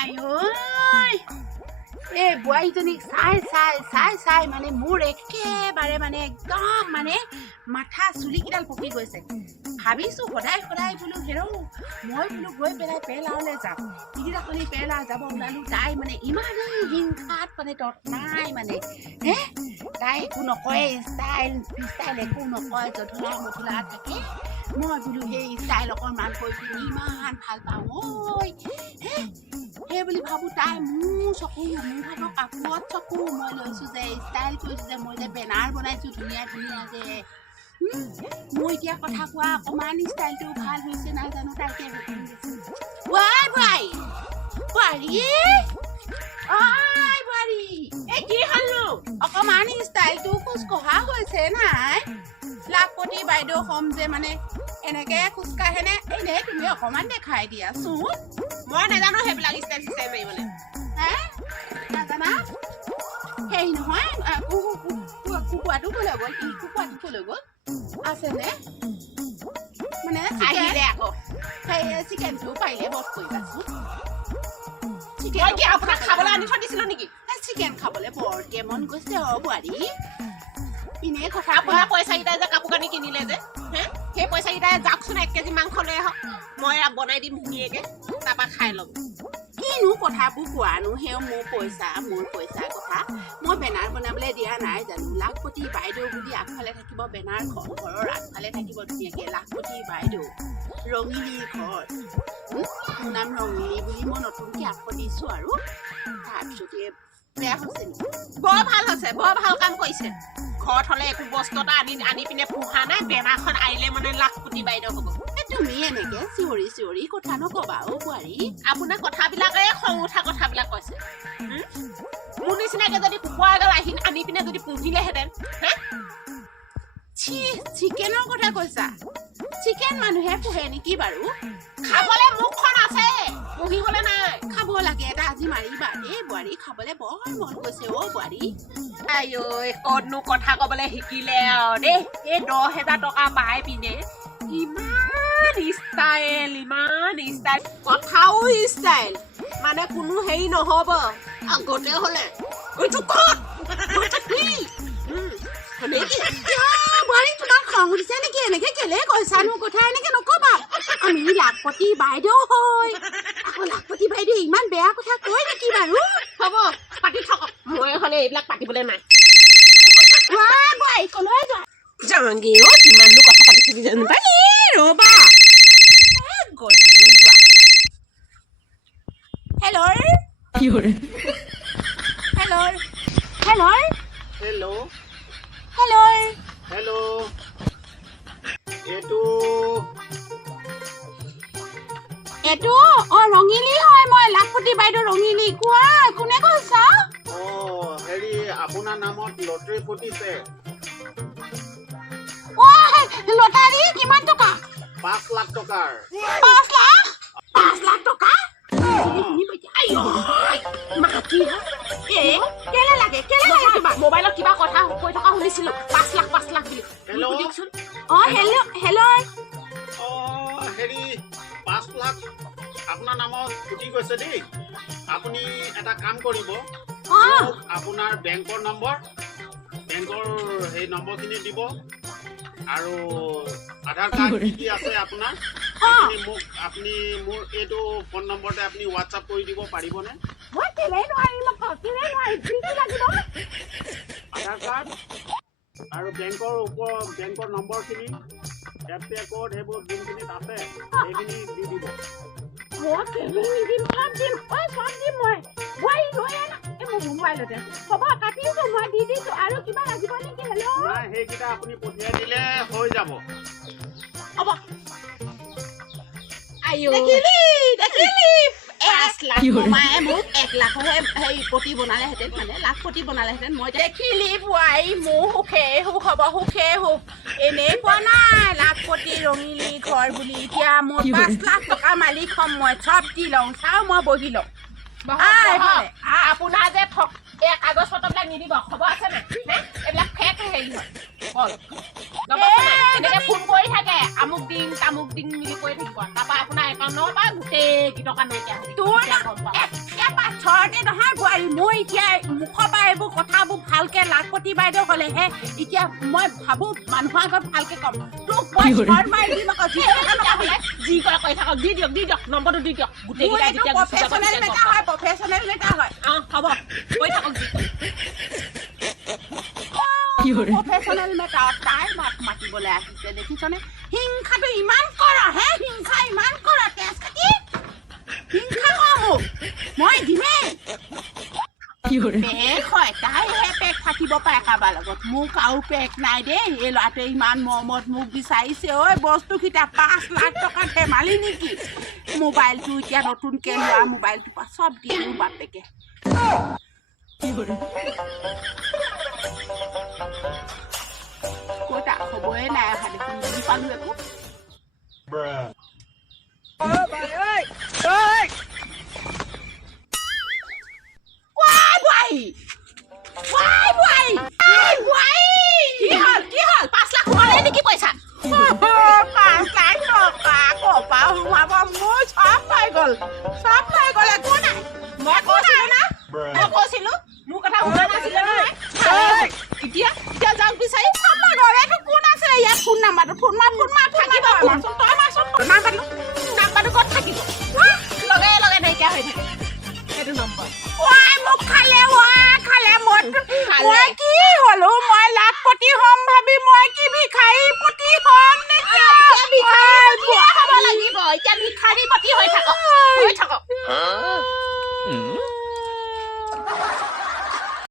আয়ৈ এই বোৱাৰীজনীক চাই মানে মোৰ একেবাৰে মানে একদম মানে মাথা চুলিকেইডাল পকি গৈছে ভাবিছো সদায় বোলো হেৰৌ মই বোলো গৈ পেলাই পেলাওলে যাম সিদিনাখনি পেলা যাব ওলালো তাই মানে ইমানেই হিংসাত মানে তত নাই মানে হে তাই একো নকয় ষ্টাইল একো নকয় জধলা মধলা থাকে মই বোলো সেই ষ্টাইল অকণমান কৈ পিনি ইমান ভাল পাওঁ ঐ সেই বুলি ভাবোঁ তাই মোৰ ভাগৰ কাপোৰত চকু মই লৈছোঁ যে ষ্টাইল কৰিছোঁ যে মই যে বেনাৰ বনাইছোঁ ধুনীয়া যে মোৰ এতিয়া কথা কোৱা অকণমান ষ্টাইলটো ভাল হৈছে নাজানো তাইকে বোৱাৰী এই কি হ'লনো অকণমান ষ্টাইলটো খোজ কঢ়া হৈছে নাই লাখপতি বাইদেউ হ'ম যে মানে এনেকে খোজকাঢ়েনে এনেই তুমি অকণমান দেখাই দিয়াচোন মই নাজানো সেইবিলাক ষ্টাইল চিষ্টেম মাৰিবলৈ নাজানা সেই নহয় কুকুৰাটো ক'লৈ গ'ল কুকুৰাটো ক'লৈ গ'ল আছেনে মানে আহিলে আকৌ সেই চিকেনটো পাৰিলে বধ কৰিবাচোন আপোনাক খাবলৈ আনি থৈ দিছিলো নেকি চিকেন খাবলৈ বৰকে মন গৈছে বোৱাৰী এনেই কথা আপোনাৰ পইচাকেইটাই যে কাপোৰ কানি কিনিলে যে সেই পইচাকেইটাই যাওকচোন 1 কেজি মাংস লৈ আহক মই বনাই দিম ধুনীয়াকৈ তাৰপৰা খাই ল'ম কিনো কথাবোৰ কোৱানো সেই মোৰ পইচা কথা মই বেনাৰ বনাবলৈ দিয়া নাই জানো লাখপতি বাইদেউ বুলি আগফালে থাকিব বেনাৰখন ঘৰৰ আগফালে থাকিব ধুনীয়াকৈ লাখপতি বাইদেউ ৰঙিলী ঘৰ মোৰ নাম ৰঙিলী বুলি মই নতুনকৈ আখৰ দিছোঁ আৰু তাৰপিছতে বেয়া হৈছে নেকি বৰ ভাল হৈছে বৰ ভাল কাম কৰিছে ঘৰত হ'লে একো বস্তু এটা আনি পিনে পোহা নাই বেনাৰখন আহিলে মানে লাখপতি বাইদেউ হ'ব তুমি এনেকে চিঞৰি কথা নকবা বোৱাৰী আপোনাৰ কথাবিলাকে খং উঠা কথাবিলাক কৈছে মোৰ নিচিনাকে যদি কুকুৰা এগাল আনি পিনে যদি পুহিলেহেঁতেন চিকেনৰ কথা কৈছা চিকেন মানুহে পোহে নেকি বাৰু খাবলৈ মুখখন আছে পুহিবলৈ নাই খাব লাগে এটা আজি মাৰিবা দেই বোৱাৰী খাবলৈ বৰ মন গৈছে বোৱাৰী আইঐ ক'তনো কথা ক'বলৈ শিকিলে আৰু দেই এই 10,000 টকা পাই পিনে ইমান ষ্টাইল কথাও ষ্টাইল মানে কোনো হেৰি নহ'ব আগতে হ'লে বোৱাৰী তোমাৰ খং উঠিছে নেকি এনেকে কেলে কৈছানো কথা এনেকে নকবা আমি লাখপতি বাইদেউ হয় আকৌ লাখপতি বাইদেউ ইমান বেয়া কথা কয় নেকি বাৰু হ'ব পাতি থাকক মই হ'লে এইবিলাক পাতিবলৈ নাই বোৱাৰী কলৈ যোৱা যাওঁগে কিমাননো কথা পাতিছিলি জানো ৰবা যোৱা এইটো ৰঙিলী হয় মই লাখপতি বাইদেউ ৰঙিলী কোৱা কোনে কৈছা হেৰি আপোনাৰ নামত লটাৰী ফুটিছে লটাৰী কিমান টকা 5 লাখ টকাৰ 5 লাখ টকা মোবাইলত কিবা কথা কৈ থকা শুনিছিলো 5 লাখ বুলি হেৰি 5 লাখ আপোনাৰ নামত ফুটি গৈছে দেই আপুনি এটা কাম কৰিব আপোনাৰ বেংকৰ সেই নম্বৰখিনি দিব আৰু আধাৰ কাৰ্ড কি আছে আপোনাৰ মোক আপুনি মোৰ এইটো ফোন নম্বৰতে আপুনি হোৱাটছআপ কৰি দিব পাৰিবনে আধাৰ কাৰ্ড আৰু বেংকৰ নম্বৰখিনি এফ কোড সেইবোৰ যোনখিনিত আছে সেইখিনি দি দিব সেইকেইটা আপুনি পঠিয়াই দিলে হৈ যাব লাখপতি বনালেহেঁতেন মানে লাখপতি বনালেহেঁতেন মই দেখিলি বোৱাৰী মোৰ সুখে সুখ এনেকুৱা নাই লাখপতি ৰঙিলী ঘৰ বুলি এতিয়া মোৰ 5 লাখ টকা মালিক হ'ম মই চব দি লওঁ চাওঁ মই বহি লওঁ আপোনাৰ যে কাগজ পত্ৰবিলাক নিদিব খবৰ আছে নাই এইবিলাক ফেক হেৰি হয় এনেকে ফোন কৰি থাকে আমুক দিন তামুক দিন মিলি কৰি থাকিব তাৰপৰা আপোনাৰ একাউণ্টৰ পৰা গোটেই টকা নাইকিয়া তোৰ ওচৰতে নহয় বোৱাৰী মই এতিয়া মুখৰ পৰা এইবোৰ কথাবোৰ ভালকে লাখপতি বাইদেউ হ'লেহে এতিয়া মই ভাবো মানুহৰ আগত ভালকে ক'ম তোক মই ঘৰ মাৰি দিম আকৌ যি কৰে কৈ থাকক দি দিয়ক নম্বৰটো দি দিয়ক গোটেইকেইটা যেতিয়া প্ৰফেচনেল মেটাৰ হয় প্ৰফেচনেল মেটাৰ হয় হ'ব কৈ থাকক প্ৰফেচনেল মেটাৰ তাই মাত মাতিবলৈ আহিছে দেখিছনে হিংসাটো ইমান কৰ হে হিংসা ইমান কৰ তেজ কাটি হিংসা কম মই দিমেই পেক হয় তাইহে পেক থাকিব পাৰে কাৰোবাৰ লগত মোক আৰু পেক নাই দেই এই ল'ৰাটোৱে ইমান মৰমত মোক বিচাৰিছে ঐ বস্তুকেইটা 5 লাখ টকা ধেমালি নেকি মোবাইলটো এতিয়া নতুনকৈ লোৱা মোবাইলটোৰ পৰা চব দি দিওঁ বাপেকে ক'তা খবৰে নাই অহা দেখোন বুজি পালোঁ একো কি হ'ল 5 লাখ সোমালে নেকি পইচা 5 লাখ টকা ক'ৰপৰা সোমাব মোৰ চব পাই গ'ল একো নাই মই কৈছিলো মোৰ কথা শুনা নাছিলে নহয় এতিয়া যাওক বিচাৰি কোন আছিলে ইয়াত ফোন নাম্বাৰটো ফোন মাৰ